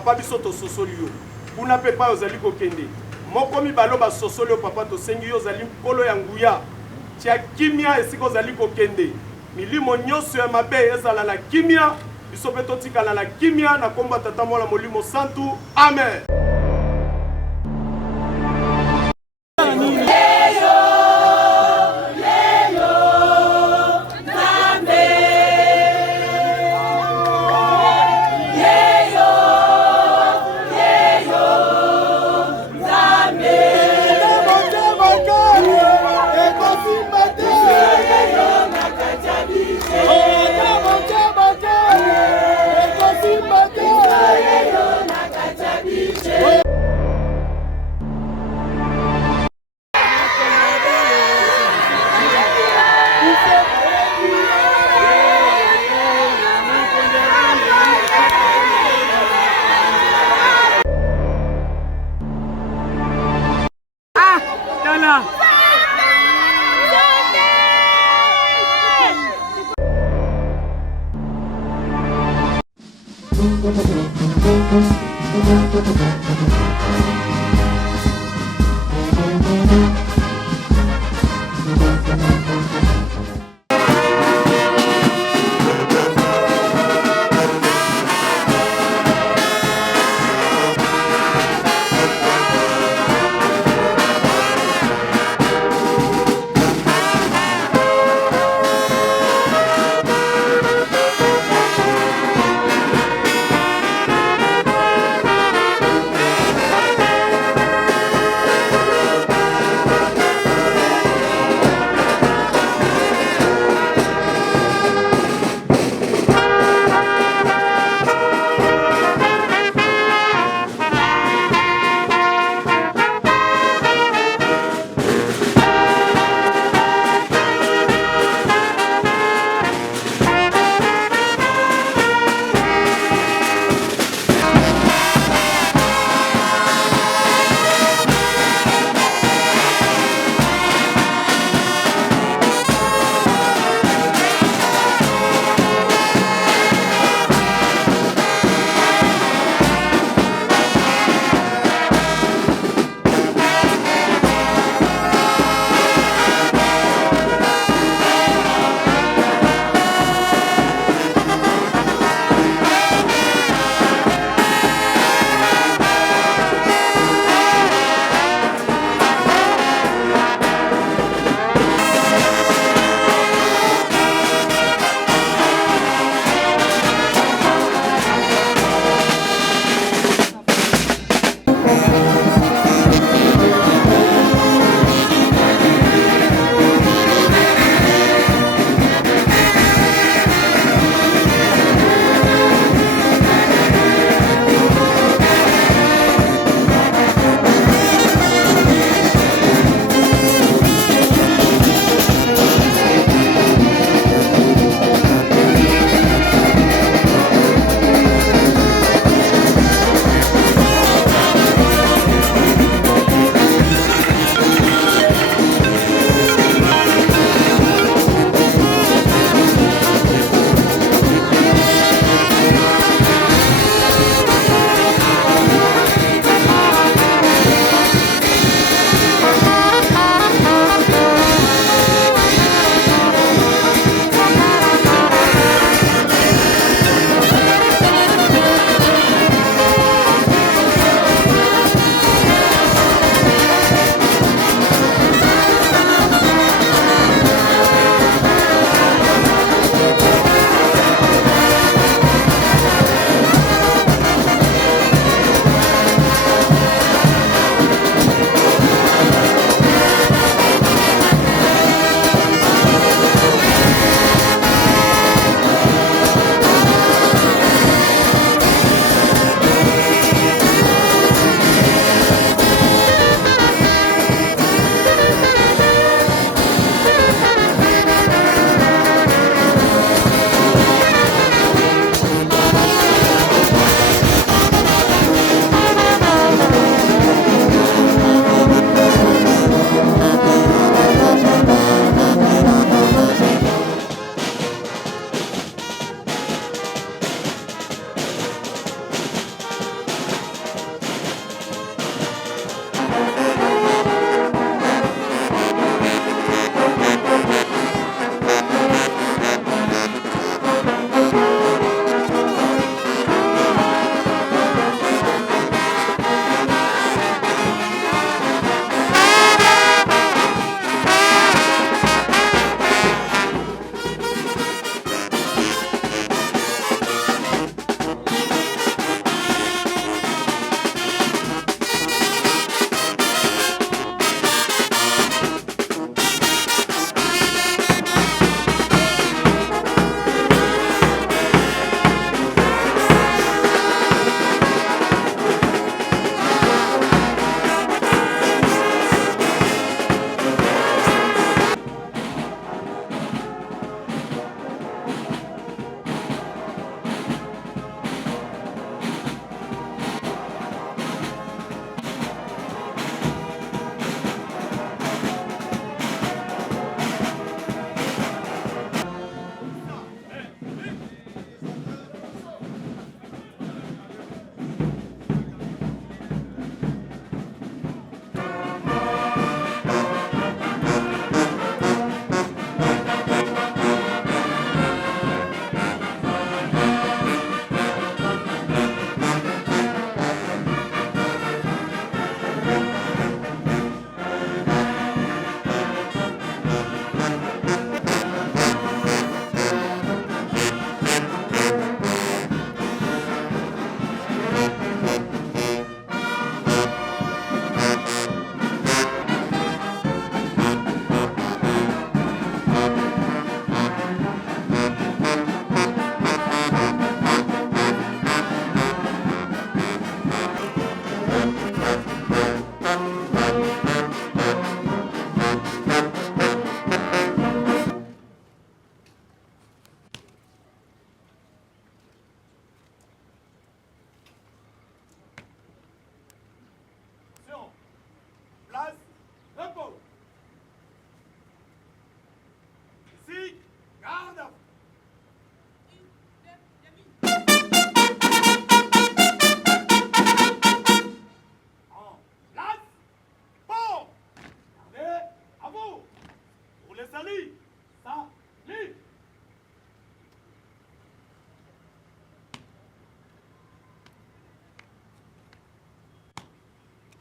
papa biso to sosoli yo kuna pe pa ozali kokende moko mibalo ba sosoli yo papa to sengi yo ozali nkolo ya nguya tia kimia esika ozali kokende milimo nyonso ya mabe ezala na kimia biso pe totikala na kimia na komba tata mwana molimo santu amen.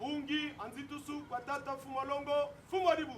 Bungi, Anzitusu, Kwatata, Fumalongo, Fumadibu.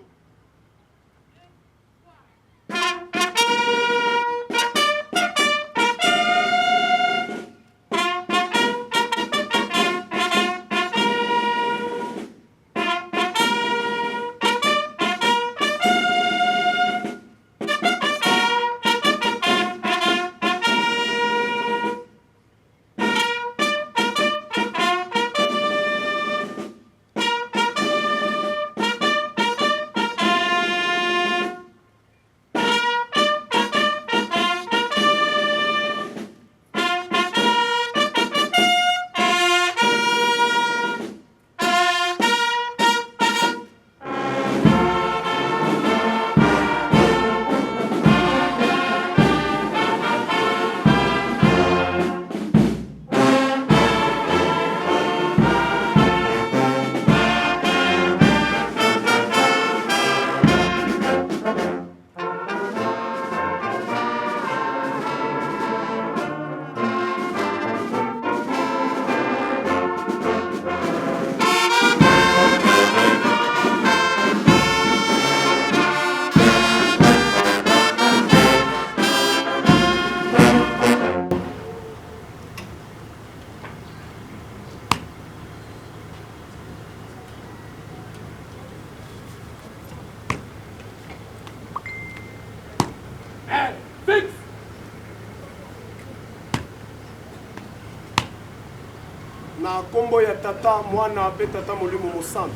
Na kombo ya tata mwana pe tata molimo mosantu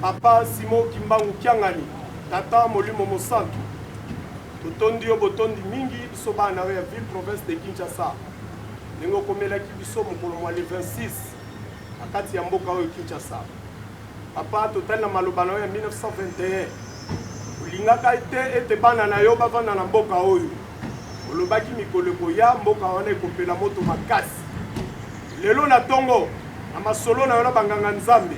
papa Simo Kimbangu Kiangani tata molimo mosantu totondi yo botondi mingi biso bana ya ville province de Kinshasa ndenge okomelaki biso mokolo mwa le 26 akati ya mboka oyo Kinshasa papa totali na maloba na yo ya 1921 olingaka ete bana na yo bavanda na mboka oyo olobaki mikolo ekoya mboka wana ekopela moto makasi lelo na tongo na masolo na yo na banganga nzambe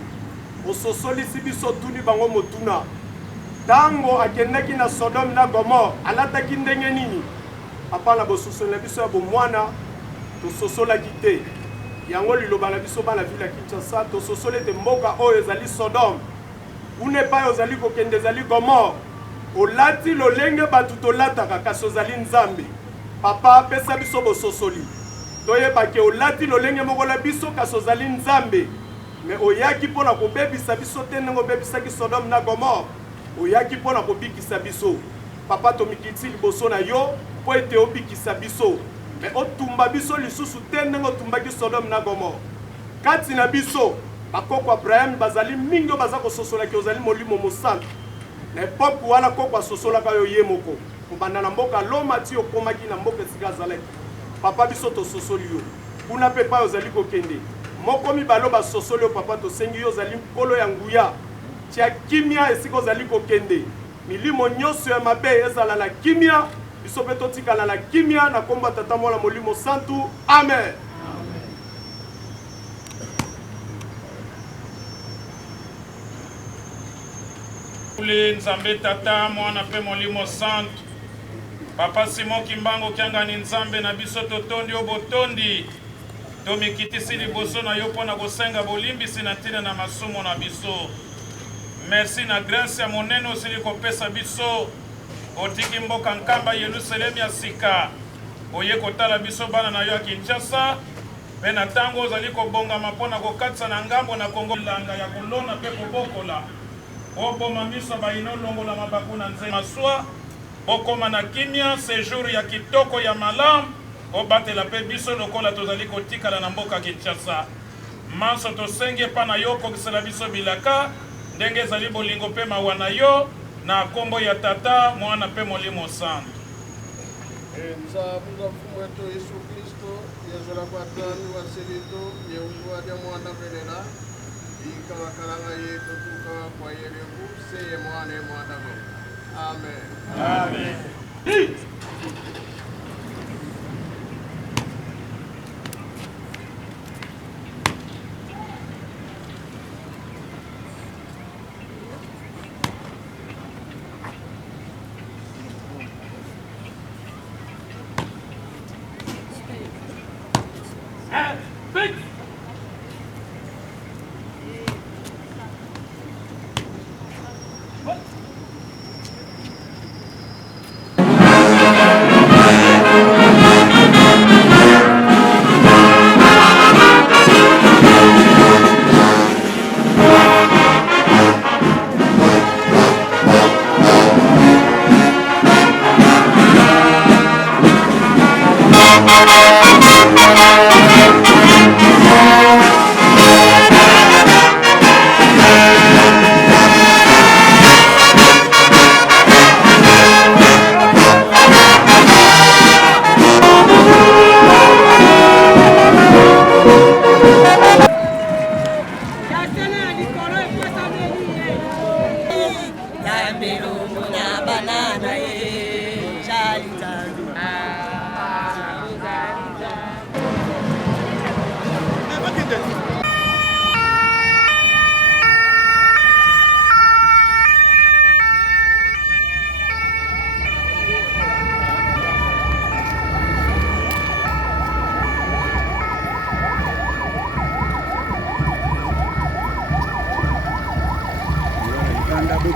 ososolisi biso tuni bango motuna tango akendaki na Sodome na Gomore alataki ndenge nini papa na bososoli na biso ya bomwana tososolaki te yango liloba na biso bana ville ya Kinshasa tososoli ete mboka oyo ezali Sodome une epai ozali kokende ezali Gomore olati lolenge bato tolataka kasi ozali nzambe papa apesa biso bososoli toyebaki olati lolenge moko na biso kasi ozali nzambe me oyaki mpona kobebisa biso te ndenge obebisaki Sodome na Gomore oyaki mpona kobikisa biso papa tomikiti liboso na yo mpo ete obikisa biso me otumba biso lisusu te ndenge otumbaki Sodome na Gomore kati na biso bakoko Abraham bazali mingi oyo baza kososolaki ozali molimo mosantu na epoke wana koko asosolaka yo ye moko kobanda na mboka Loma ti okomaki na mboka esika azalaki papa biso tososoli yo kuna mpe epai ozali kokende moko mibale basosoli yo papa tosengi yo ozali nkolo ya nguya tia kimia esika ozali kokende milimo nyonso ya mabe ezala na kimia biso mpe totikala na kimia na kombo tata mwana molimo santu amen. Nzambe tata mwana mpe molimo santu papa Simo Kimbangu Kiangani nzambe na biso totondi o botondi tomikitisi liboso na yo mpona kosenga bolimbisi na ntina na masumu na biso. Merci na grâce ya monene osili kopesa biso otiki mboka nkamba Yerusalemu ya sika oye kotala biso bana na yo ya Kinshasa mpe na ntango ozali kobongama mpona kokatisa na ngambo na Kongo langa ya kolona mpe kobokola oboma miso baino longola mabaku na nzema maswa okoma na kimia séjour ya kitoko ya malamu obatela mpe biso lokola tozali kotikala na mboka Kinshasa manso tosengi epa na yo okokisela biso bilaka ndenge ezali bolingo mpe mawa na yo na kombo ya tata mwana mpe molimo santu. Mzabuza mfumu wetu Yesu Kristo yezola kwa tani wa selito yeungua dia mwana velela ikawakalanga yetu tukawa kwa yelevu seye mwane mwandago. Amen. Amen.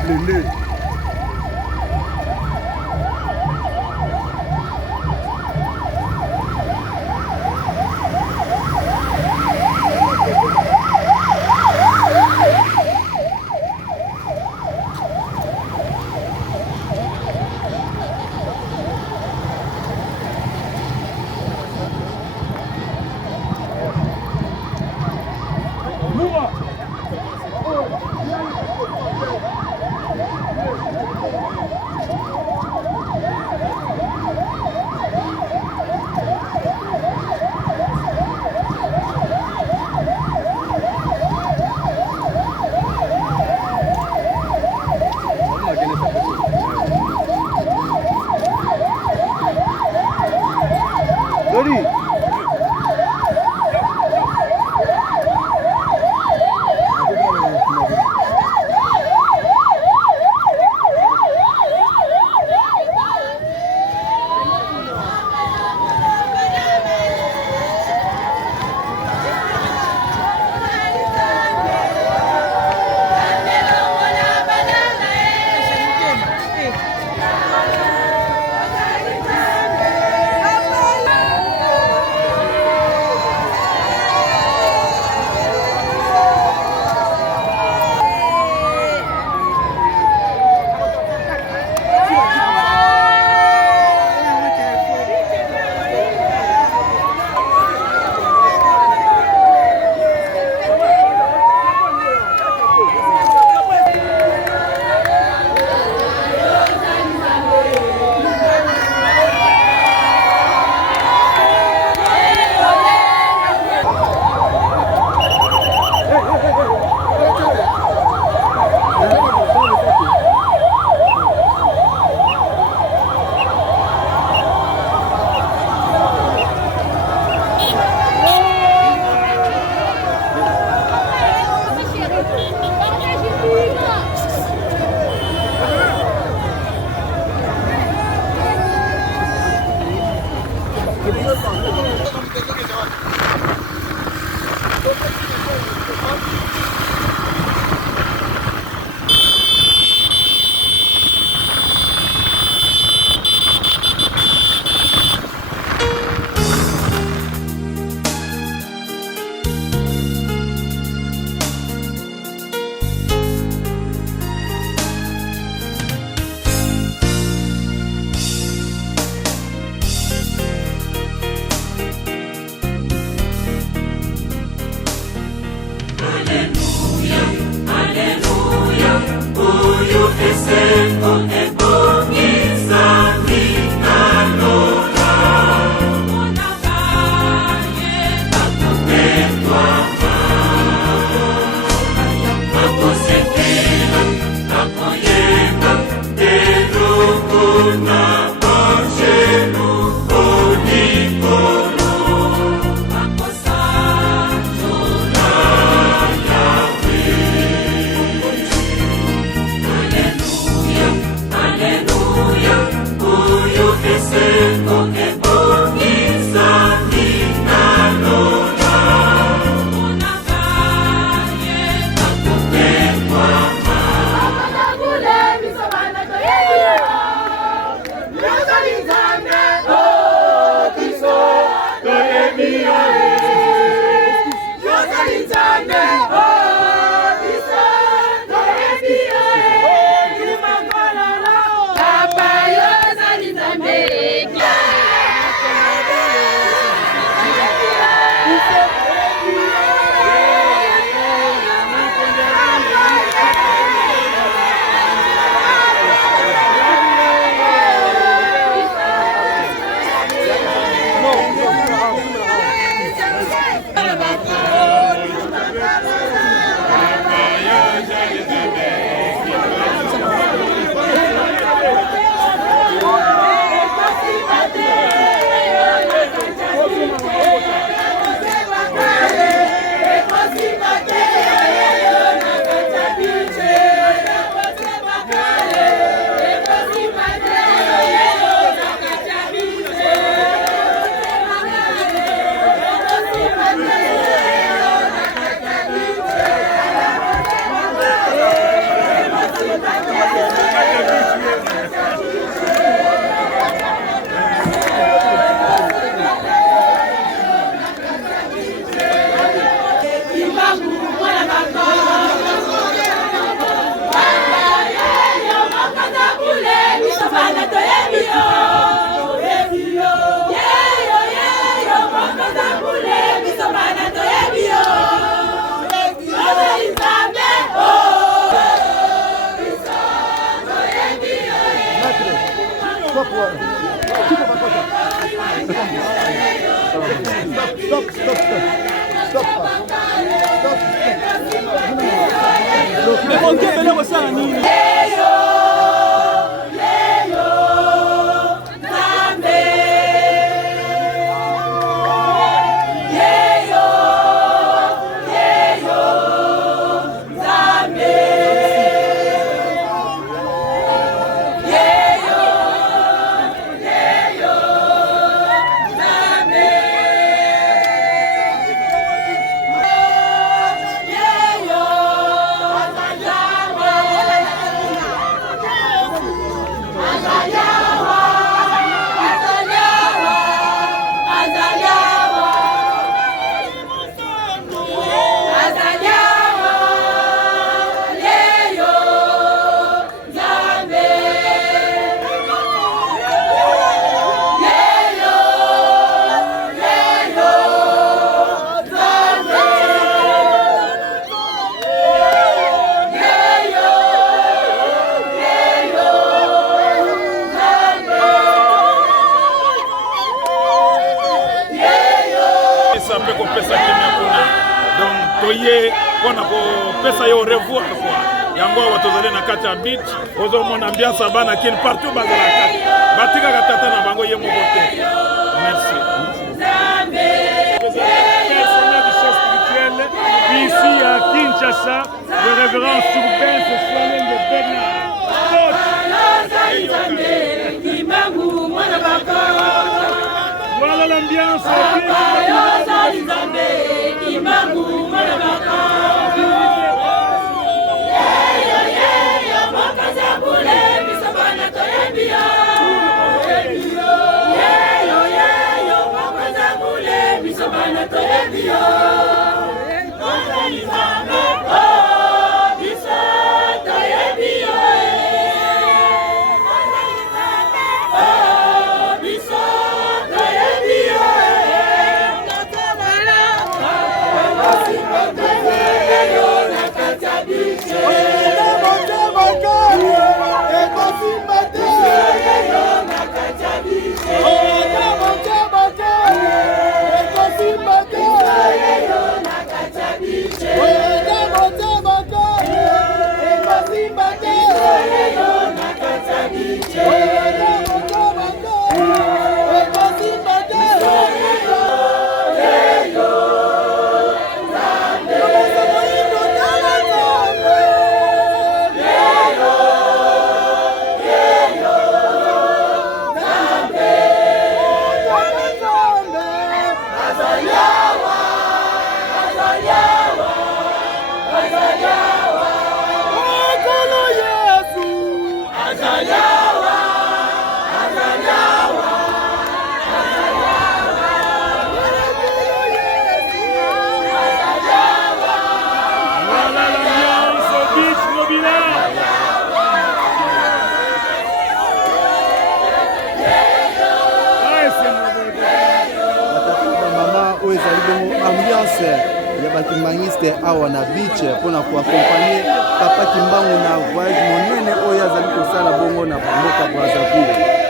blende. Dori. Alléluia. toye kona ko pesa yo revoir quoi yango watozale na kati ya beach ozo mona ambiance bana kin partout bazala kati batika katata na bango ye moko te. Merci. Personnel du chef spirituel ici à Kinshasa, le révérend Urbain Sofiane de Bernard. Voilà l'ambiance. Kimangiste awa na beach pona kuakompanye Papa Kimbangu na voyage monene oyo azali kosala bongo na mboka Brazzaville.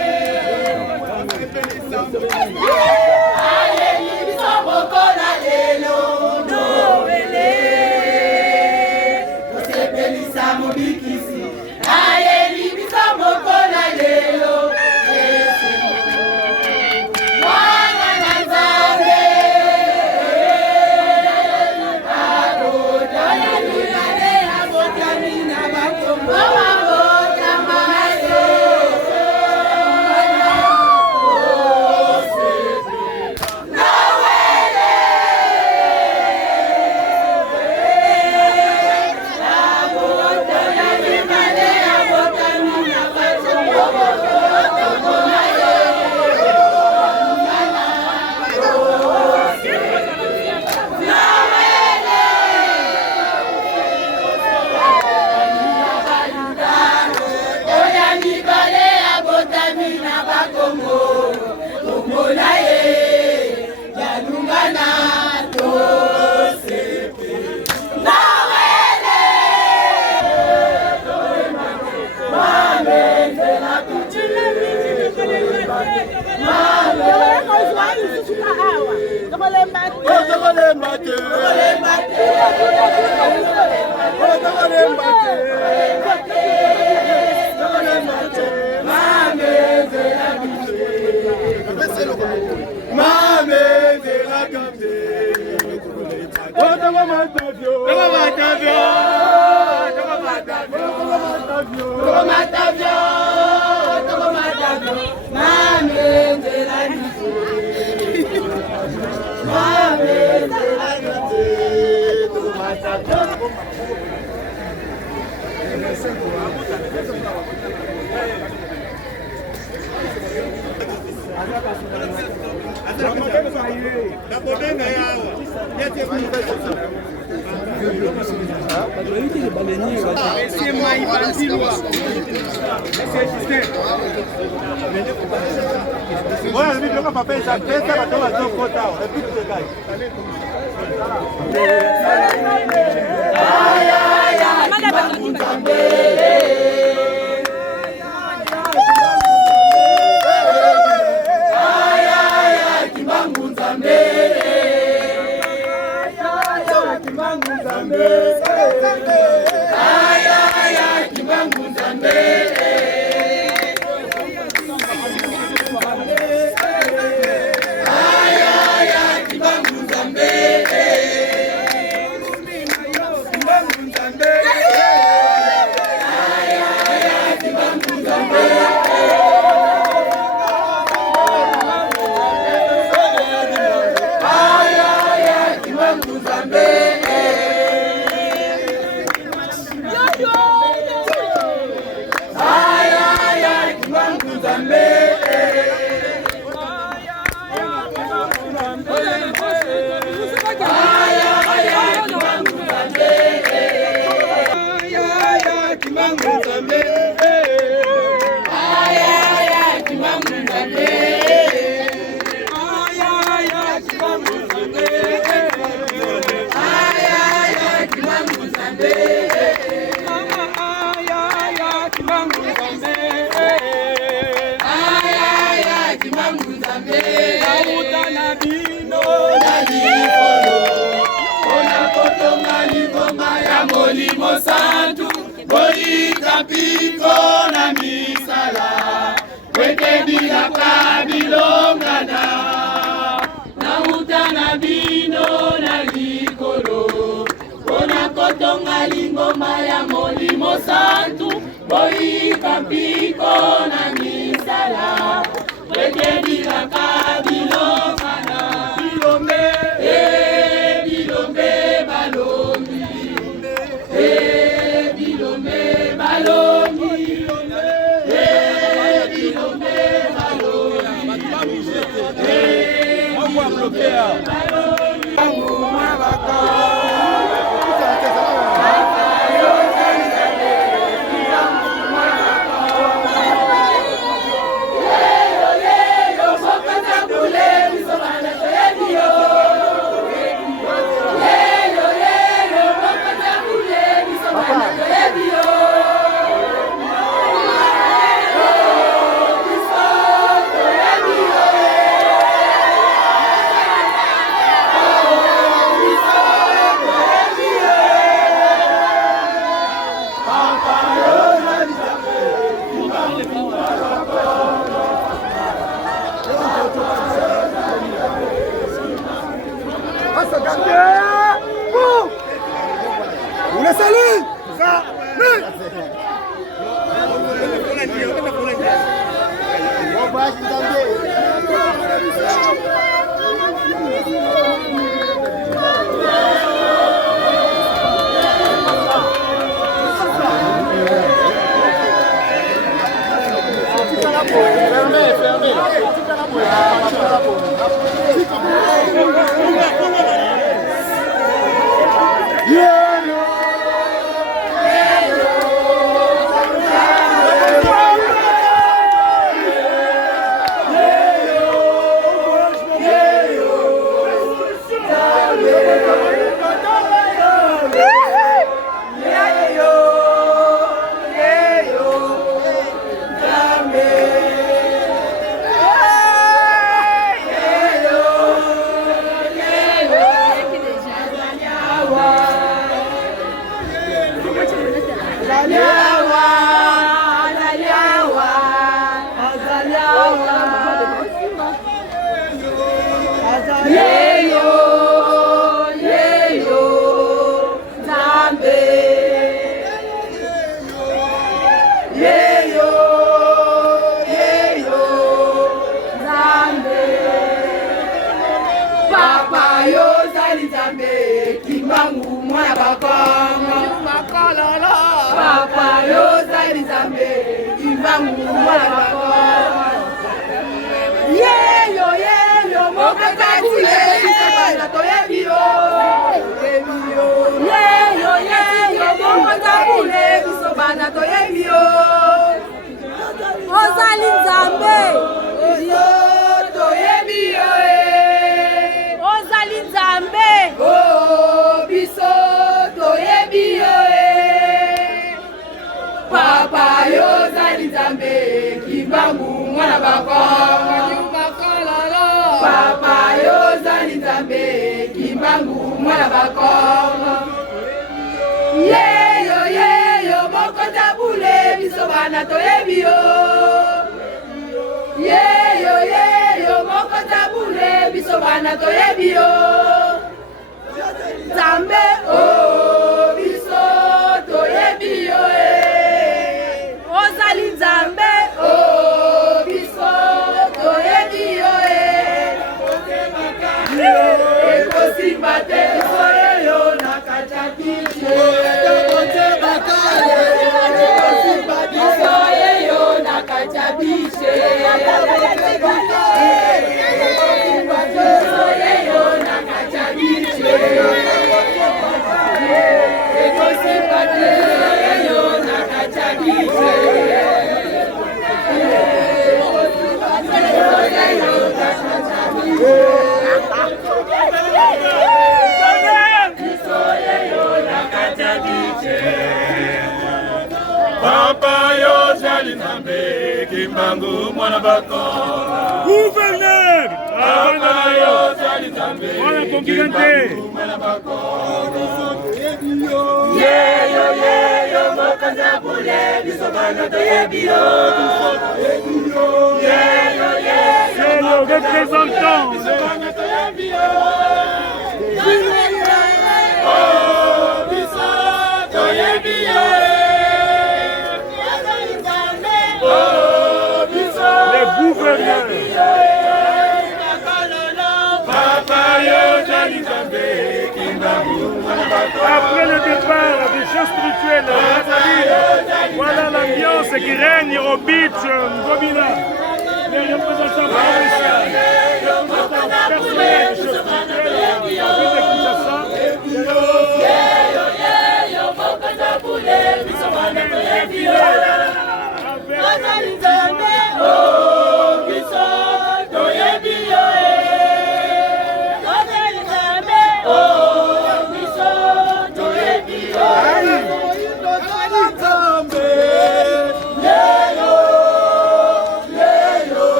Molimo Santu, Boika Piko na misala, weke bila kabilongana, na utana bino na likolo, ona kotonga lingoma ya Molimo Santu, Boika Piko na misala, weke bila kabilongana, bilombe, bilombe balombi. Bilombe balongi, bilombe Yeyo, yeyo. Ozali Nzambe Ozali Nzambe biso toyebi yo Papa yo ozali Nzambe Kimbangu mwana bakongo Papa yo ozali Nzambe Kimbangu mwana bakongo Yeyo moko tabule biso bana toyebi yo Yeyo moko tabule biso bana toyebi yo Nzambe biso toyebi yo Ozali Nzambe biso toyebi yo Ekosimba te biso yo na kachakiche Papa yo ozali Nzambe Kimbangu mwana bakongo Gouverneur Papa yo ozali Nzambe mwana kongigante mwana bakongo Yeyo moko tabule biso bana toyebi yo Yeyo c'est le représentant biso toyebi yo le gouverneur après le départ des chefs spirituels voilà l'ambiance qui règne au beach Ngobila les représentants provinciaux personnels des chefs spirituels de Kinshasa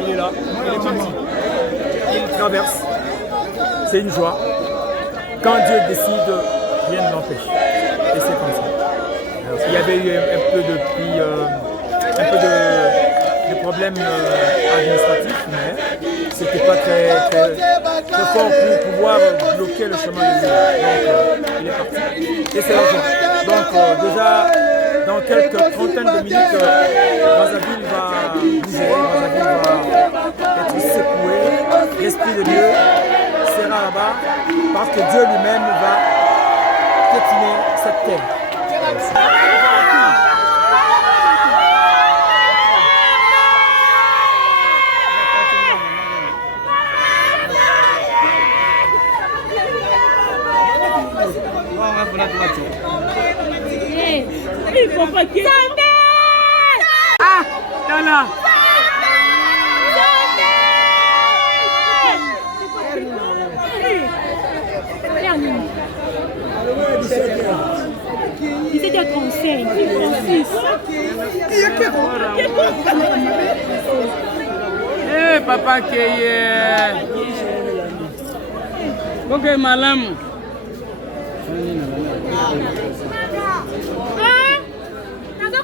Il est là, il est parti. Il traverse. C'est une joie. Quand Dieu décide, rien ne l'empêche. Et c'est comme ça. Alors, il y avait eu un peu de problèmes administratifs, mais c'était pas très fort pour pouvoir bloquer le chemin de Dieu. Donc il est parti. Et c'est la joie. Donc déjà, dans quelques trentaines de minutes, Brazzaville va bouger, Brazzaville va être secoué. L'Esprit de Dieu sera là-bas parce que Dieu lui-même va piétiner cette terre. Il faut pas qu'il y ait... Ah, Tana. papa Keye. Ok, malamu. Naza